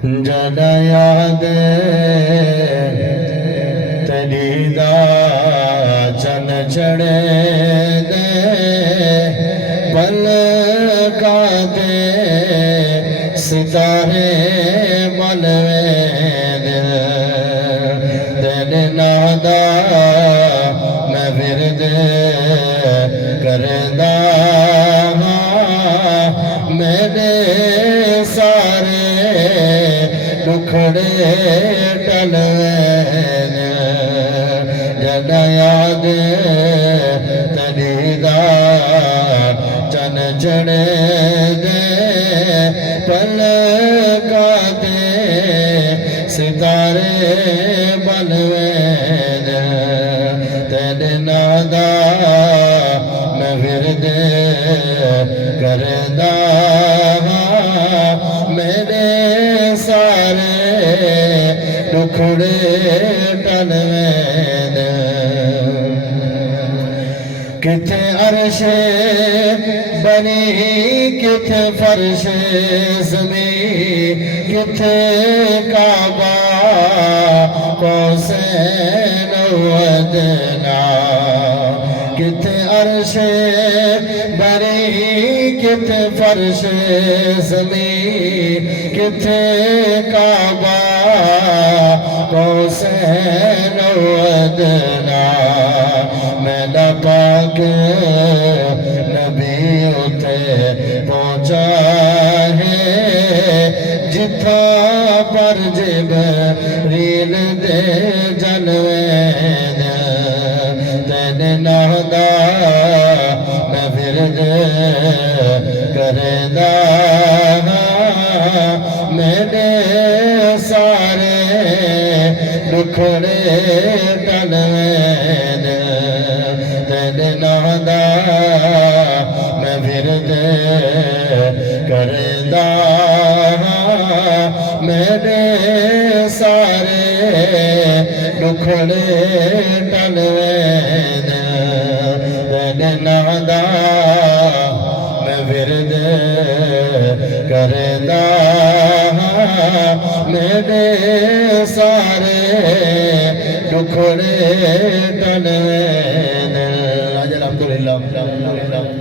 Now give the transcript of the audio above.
जदा याद तेरी दा चन चढ़े दे पलका दे सितारे बनवे तेरे नादा मैं विरद करदा मेरे सारे दुखड़े टलवे जदा याद तेरी दा चन चढ़े दे पलका दे सितारे बनवे तेरे नादा मैं विरद करदा मेरे सारे दुखड़े टलवे किथे अरशे बनी किथे फर्शे ज़मी किथे काबा कौसैन वदना किथे अरशे बनी किथे फर्शे ज़मी किथे काबा कौसैन वदना मैंने पाक नबी उते पहुंचा है जिथा पर जिब्रील दे जलवे तेने नादा मैं विरद करदा मेरे सारे दुखड़े टलवे तेरे नादा मैं विरद करदा मेरे सारे दुखड़े टलवे तेरे नादा मैं विरद करदा मेरे सारे दुखड़े टलवे अल्हम्दुलिल्लाह।